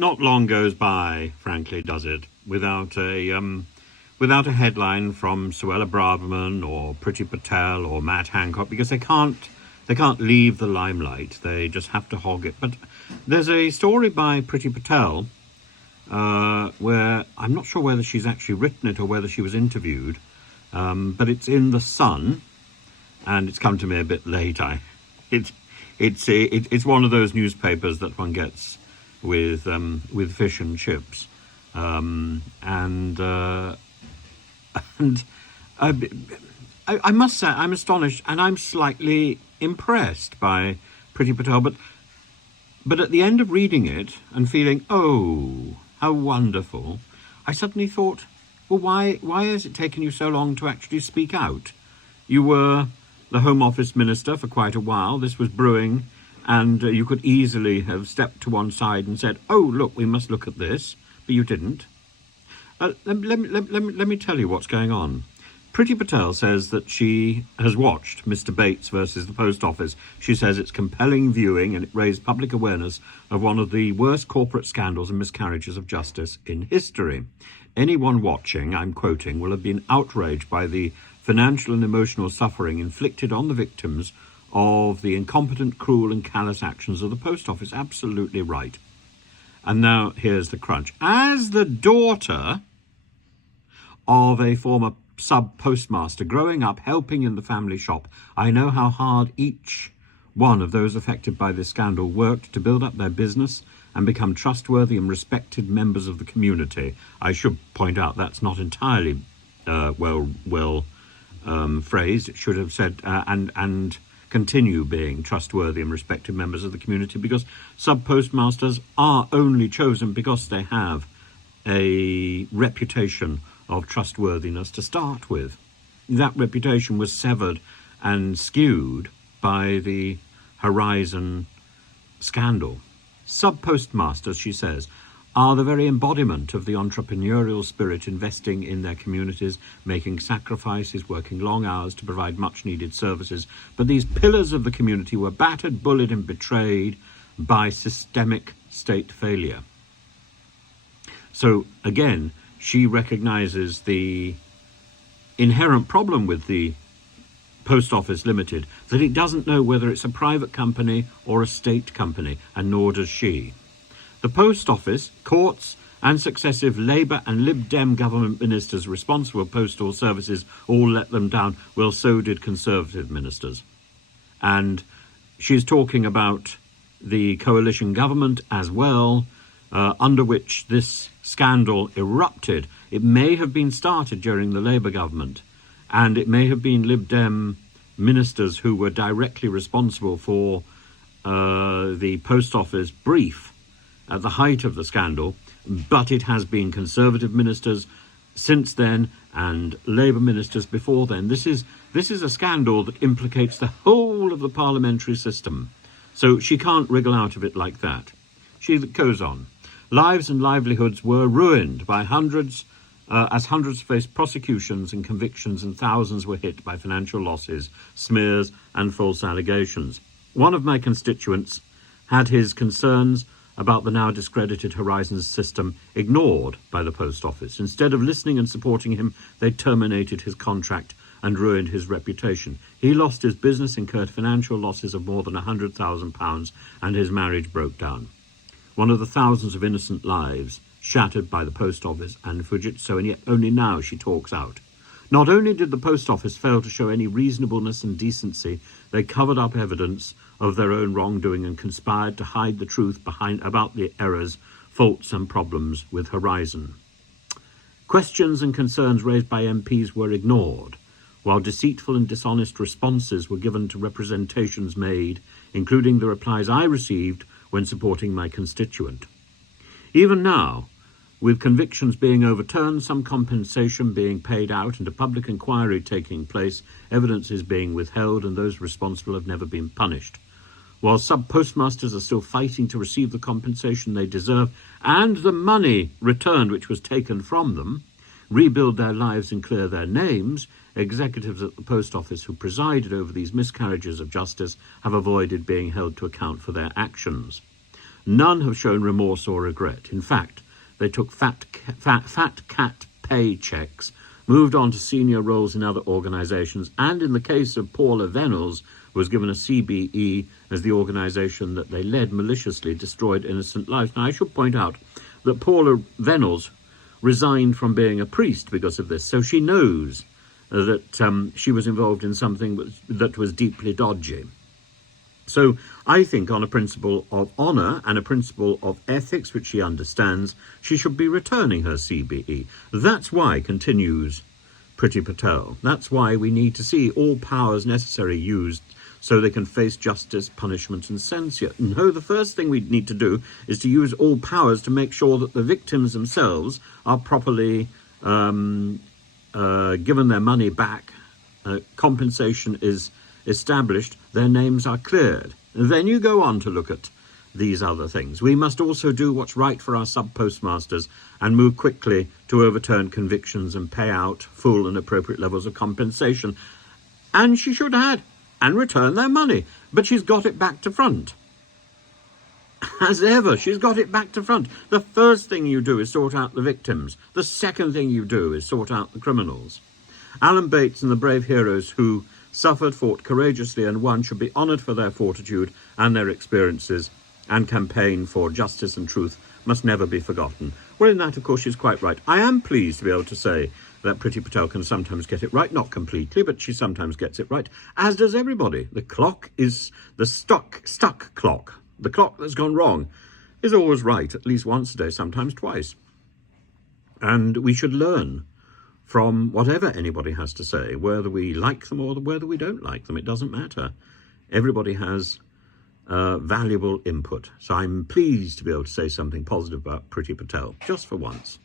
Not long goes by, frankly, does it, without a headline from Suella Braverman or Priti Patel or Matt Hancock, because they can't leave the limelight. They just have to hog it. But there's a story by Priti Patel where I'm not sure whether she's actually written it or whether she was interviewed, but it's in The Sun, and it's come to me a bit late. It's one of those newspapers that one gets with fish and chips, and I must say I'm astonished and I'm slightly impressed by Priti Patel, but at the end of reading it and feeling, oh, how wonderful, I suddenly thought, well, why has it taken you so long to actually speak out? You were the Home Office Minister for quite a while. This was brewing, and you could easily have stepped to one side and said, oh, look, we must look at this, but you didn't. Let me tell you what's going on. Priti Patel says that she has watched Mr. Bates versus the Post Office. She says it's compelling viewing and it raised public awareness of one of the worst corporate scandals and miscarriages of justice in history. Anyone watching, I'm quoting, will have been outraged by the financial and emotional suffering inflicted on the victims of the incompetent, cruel and callous actions of the Post Office. Absolutely right. And now here's the crunch. As the daughter of a former sub-postmaster growing up helping in the family shop, I know how hard each one of those affected by this scandal worked to build up their business and become trustworthy and respected members of the community. I should point out that's not entirely well phrased. It should have said and continue being trustworthy and respected members of the community, because sub-postmasters are only chosen because they have a reputation of trustworthiness to start with. That reputation was severed and skewed by the Horizon scandal. Sub-postmasters, she says, are the very embodiment of the entrepreneurial spirit, investing in their communities, making sacrifices, working long hours to provide much-needed services. But these pillars of the community were battered, bullied and betrayed by systemic state failure. So, again, she recognises the inherent problem with the Post Office Limited, that it doesn't know whether it's a private company or a state company, and nor does she. The Post Office, courts and successive Labour and Lib Dem government ministers responsible for postal services all let them down. Well, so did Conservative ministers. And she's talking about the coalition government as well, under which this scandal erupted. It may have been started during the Labour government, and it may have been Lib Dem ministers who were directly responsible for the Post Office brief at the height of the scandal, but it has been Conservative ministers since then and Labour ministers before then. This is a scandal that implicates the whole of the parliamentary system. So she can't wriggle out of it like that. She goes on. Lives and livelihoods were ruined by hundreds, as hundreds faced prosecutions and convictions, and thousands were hit by financial losses, smears and false allegations. One of my constituents had his concerns about the now discredited Horizons system ignored by the Post Office. Instead of listening and supporting him, they terminated his contract and ruined his reputation. He lost his business, incurred financial losses of more than £100,000, and his marriage broke down. One of the thousands of innocent lives shattered by the Post Office and Fujitsu, and yet only now she talks out. Not only did the Post Office fail to show any reasonableness and decency, they covered up evidence of their own wrongdoing and conspired to hide the truth about the errors, faults and problems with Horizon. Questions and concerns raised by MPs were ignored, while deceitful and dishonest responses were given to representations made, including the replies I received when supporting my constituent. Even now, with convictions being overturned, some compensation being paid out and a public inquiry taking place, evidence is being withheld and those responsible have never been punished. While sub-postmasters are still fighting to receive the compensation they deserve and the money returned which was taken from them, rebuild their lives and clear their names, executives at the Post Office who presided over these miscarriages of justice have avoided being held to account for their actions. None have shown remorse or regret. In fact, they took fat cat paychecks, moved on to senior roles in other organisations, and in the case of Paula Venables, was given a CBE as the organisation that they led maliciously destroyed innocent lives. Now, I should point out that Paula Venables resigned from being a priest because of this, so she knows that she was involved in something that was deeply dodgy. So I think on a principle of honour and a principle of ethics, which she understands, she should be returning her CBE. That's why, continues Priti Patel, that's why we need to see all powers necessary used so they can face justice, punishment and censure. No, the first thing we need to do is to use all powers to make sure that the victims themselves are properly given their money back, compensation is established, their names are cleared. And then you go on to look at these other things. We must also do what's right for our sub-postmasters and move quickly to overturn convictions and pay out full and appropriate levels of compensation. And she should add, and return their money. But she's got it back to front. As ever, she's got it back to front. The first thing you do is sort out the victims. The second thing you do is sort out the criminals. Albeit and the brave heroes who suffered, fought courageously and won should be honoured for their fortitude and their experiences, and campaign for justice and truth must never be forgotten. Well, in that, of course, she's quite right. I am pleased to be able to say that Priti Patel can sometimes get it right, not completely, but she sometimes gets it right, as does everybody. The clock is the stuck clock. The clock that's gone wrong is always right, at least once a day, sometimes twice. And we should learn from whatever anybody has to say, whether we like them or whether we don't like them. It doesn't matter. Everybody has valuable input. So I'm pleased to be able to say something positive about Priti Patel, just for once.